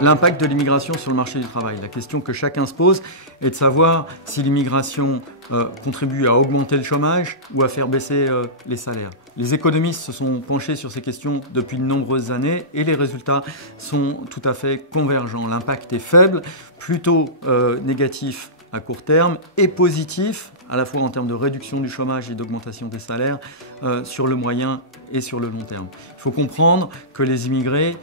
L'impact de l'immigration sur le marché du travail. La question que chacun se pose est de savoir si l'immigration contribue à augmenter le chômage ou à faire baisser les salaires. Les économistes se sont penchés sur ces questions depuis de nombreuses années et les résultats sont tout à fait convergents. L'impact est faible, plutôt négatif à court terme et positif à la fois en termes de réduction du chômage et d'augmentation des salaires sur le moyen et sur le long terme. Il faut comprendre que les immigrés,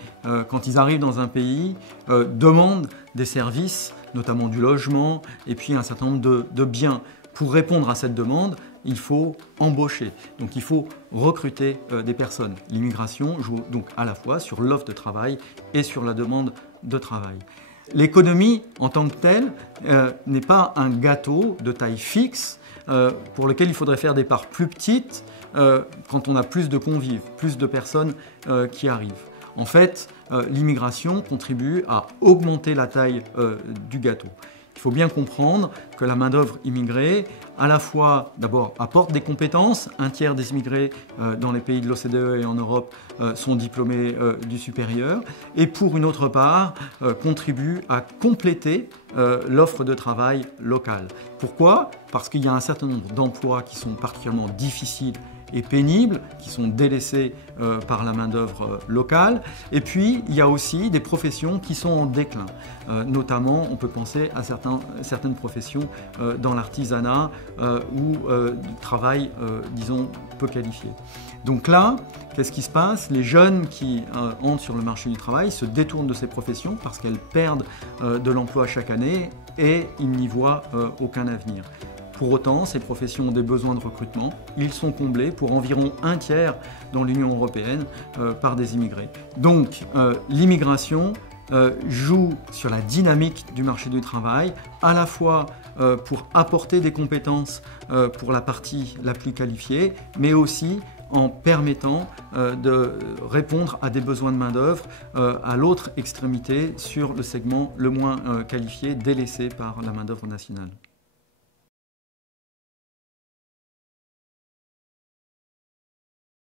quand ils arrivent dans un pays, demandent des services, notamment du logement et puis un certain nombre de biens. Pour répondre à cette demande, il faut embaucher, donc il faut recruter des personnes. L'immigration joue donc à la fois sur l'offre de travail et sur la demande de travail. L'économie en tant que telle n'est pas un gâteau de taille fixe pour lequel il faudrait faire des parts plus petites quand on a plus de convives, plus de personnes qui arrivent. En fait, l'immigration contribue à augmenter la taille du gâteau. Il faut bien comprendre que la main-d'œuvre immigrée, à la fois, d'abord, apporte des compétences. Un tiers des immigrés dans les pays de l'OCDE et en Europe sont diplômés du supérieur. Et pour une autre part, contribue à compléter l'offre de travail locale. Pourquoi? Parce qu'il y a un certain nombre d'emplois qui sont particulièrement difficiles et pénibles, qui sont délaissés par la main-d'œuvre locale. Et puis, il y a aussi des professions qui sont en déclin. Notamment, on peut penser à certaines professions dans l'artisanat ou du travail, disons, peu qualifié. Donc là, qu'est-ce qui se passe? Les jeunes qui entrent sur le marché du travail se détournent de ces professions parce qu'elles perdent de l'emploi chaque année et ils n'y voient aucun avenir. Pour autant, ces professions ont des besoins de recrutement. Ils sont comblés pour environ un tiers dans l'Union européenne par des immigrés. Donc, l'immigration joue sur la dynamique du marché du travail, à la fois pour apporter des compétences pour la partie la plus qualifiée, mais aussi en permettant de répondre à des besoins de main-d'œuvre à l'autre extrémité sur le segment le moins qualifié, délaissé par la main-d'œuvre nationale.